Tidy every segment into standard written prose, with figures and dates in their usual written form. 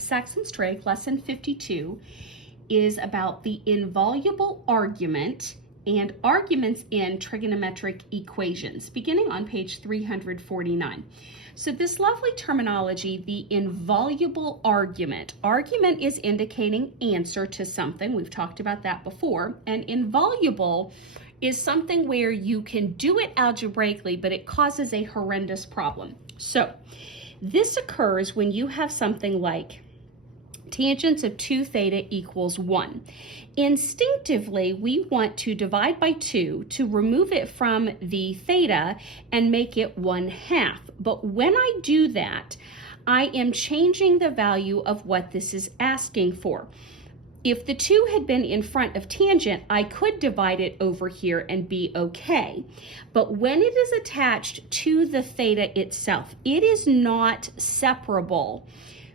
Saxon's Trig, lesson 52, is about the inviolable argument and arguments in trigonometric equations, beginning on page 349. So this lovely terminology, the inviolable argument. Argument is indicating answer to something. We've talked about that before. And inviolable is something where you can do it algebraically, but it causes a horrendous problem. So this occurs when you have something like tangents of 2 theta equals 1. Instinctively, we want to divide by 2 to remove it from the theta and make it 1/2. But when I do that, I am changing the value of what this is asking for. If the 2 had been in front of tangent, I could divide it over here and be okay. But when it is attached to the theta itself, it is not separable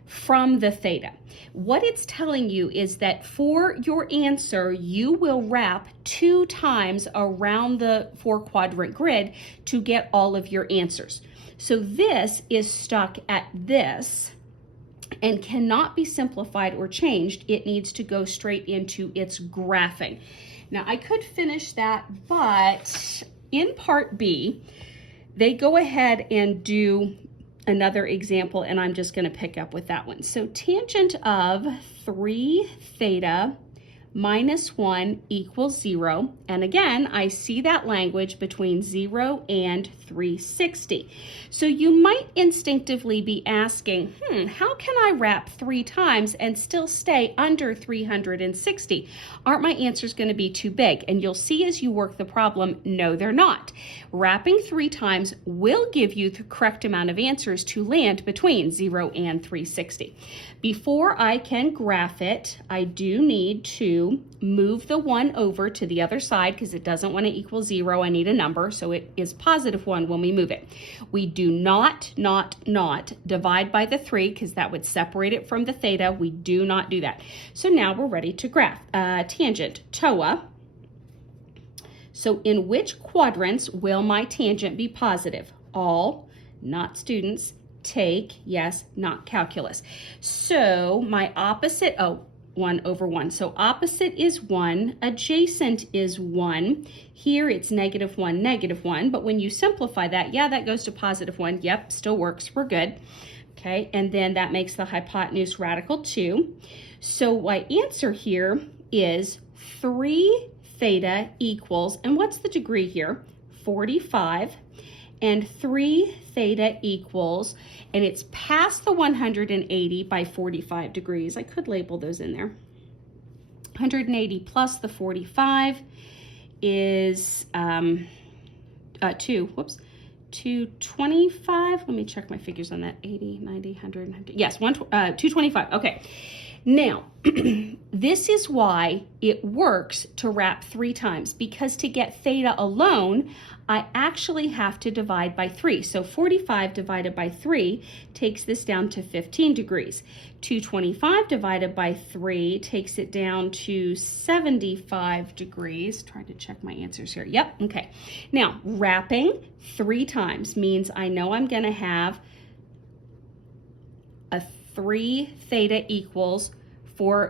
from the theta. What it's telling you is that for your answer, you will wrap 2 times around the 4-quadrant grid to get all of your answers. So this is stuck at this and cannot be simplified or changed. It needs to go straight into its graphing. Now I could finish that, but in part B, they go ahead and do another example, and I'm just going to pick up with that one. So tangent of 3 theta minus 1 equals 0. And again, I see that language between 0 and 360. So you might instinctively be asking, how can I wrap 3 times and still stay under 360? Aren't my answers going to be too big? And you'll see as you work the problem, no, they're not. Wrapping 3 times will give you the correct amount of answers to land between 0 and 360. Before I can graph it, I do need to move the 1 over to the other side because it doesn't want to equal 0. I need a number, so it is positive 1 when we move it. We do not divide by the 3 because that would separate it from the theta. We do not do that. So now we're ready to graph. Tangent, TOA. So in which quadrants will my tangent be positive? All, not students. Take, yes, not calculus. So my opposite, 1 over 1. So opposite is 1, adjacent is 1. Here it's -1, -1. But when you simplify that, yeah, that goes to +1. Yep, still works. We're good. Okay, and then that makes the hypotenuse radical 2. So my answer here is 3 theta equals, and what's the degree here? 45. And 3 theta equals, and it's past the 180 by 45 degrees. I could label those in there. 180 plus the 45 is 225. Let me check my figures on that. 80, 90, 100, 100. Yes, 225. Okay. Now, this is why it works to wrap 3 times, because to get theta alone, I actually have to divide by 3. So 45 divided by 3 takes this down to 15 degrees. 225 divided by 3 takes it down to 75 degrees. Trying to check my answers here. Yep, okay. Now, wrapping 3 times means I know I'm going to have a 3 theta equals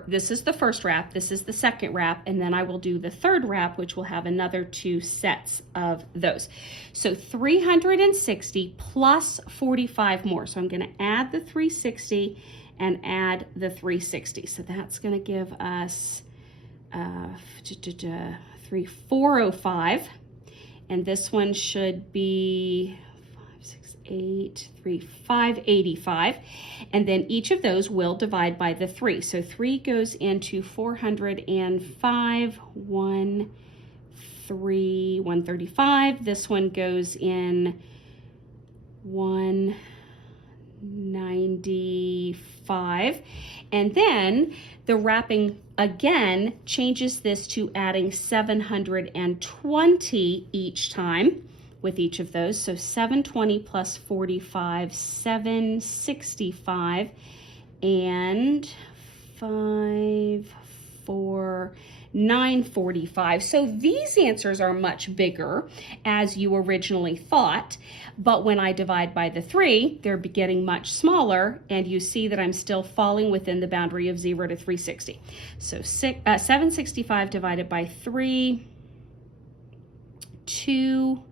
this is the first wrap, this is the second wrap, and then I will do the third wrap, which will have another 2 sets of those. So 360 plus 45 more. So I'm going to add the 360 and add the 360. So that's going to give us 405. And this one should be 585, and then each of those will divide by the 3. So 3 goes into 405, 135. This one goes in 195, and then the wrapping again changes this to adding 720 each time with each of those. So 720 plus 45, 765, and 5, 4, 945. So these answers are much bigger as you originally thought, but when I divide by the 3, they're getting much smaller, and you see that I'm still falling within the boundary of 0 to 360. So 765 divided by 3, 2,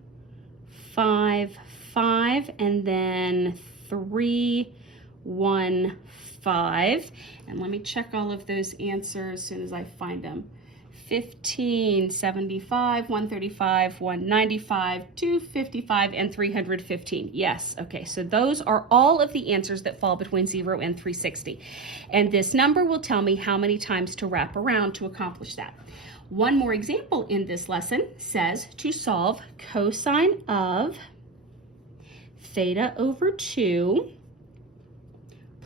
5, 5, and then 3, 1, 5. And let me check all of those answers as soon as I find them. 15, 75, 135, 195, 255, and 315. Yes, okay, so those are all of the answers that fall between 0 and 360. And this number will tell me how many times to wrap around to accomplish that. One more example in this lesson says to solve cosine of theta over 2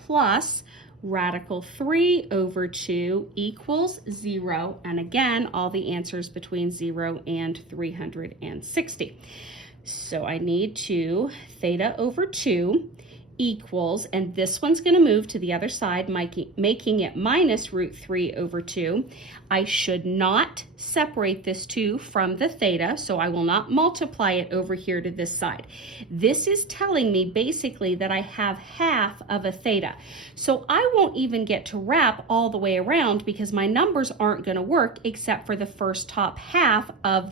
plus radical 3 over 2 equals 0. And again, all the answers between 0 and 360. So I need to theta over 2 equals, and this one's going to move to the other side, making it minus root 3 over 2. I should not separate this 2 from the theta, so I will not multiply it over here to this side. This is telling me basically that I have half of a theta. So I won't even get to wrap all the way around because my numbers aren't going to work except for the first top half of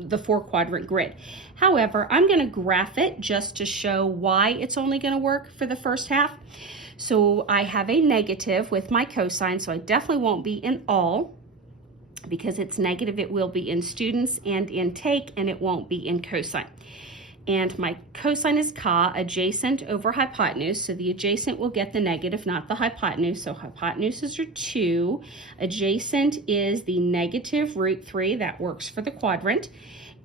the 4-quadrant grid. However, I'm going to graph it just to show why it's only going to work for the first half. So I have a negative with my cosine, so I definitely won't be in all. Because it's negative, it will be in students and in take, and it won't be in cosine. And my cosine is ka, adjacent over hypotenuse, so the adjacent will get the negative, not the hypotenuse. So hypotenuses are 2. Adjacent is the negative root 3. That works for the quadrant.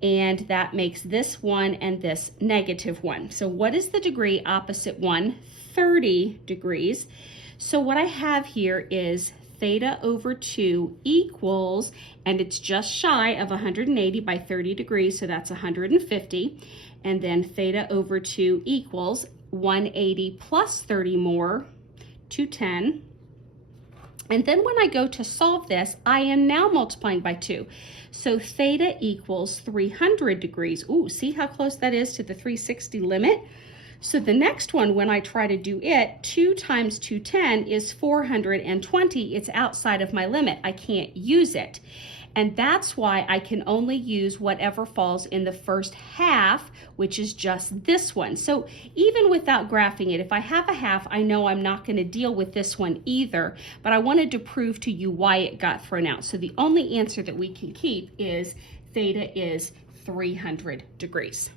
And that makes this 1 and this negative 1. So what is the degree opposite 1? 30 degrees. So what I have here is theta over 2 equals, and it's just shy of 180 by 30 degrees, so that's 150. And then theta over 2 equals 180 plus 30 more, 210. And then when I go to solve this, I am now multiplying by 2. So theta equals 300 degrees. Ooh, see how close that is to the 360 limit? So the next one, when I try to do it, 2 times 210 is 420. It's outside of my limit. I can't use it. And that's why I can only use whatever falls in the first half, which is just this one. So even without graphing it, if I have a half, I know I'm not going to deal with this one either, but I wanted to prove to you why it got thrown out. So the only answer that we can keep is theta is 300 degrees.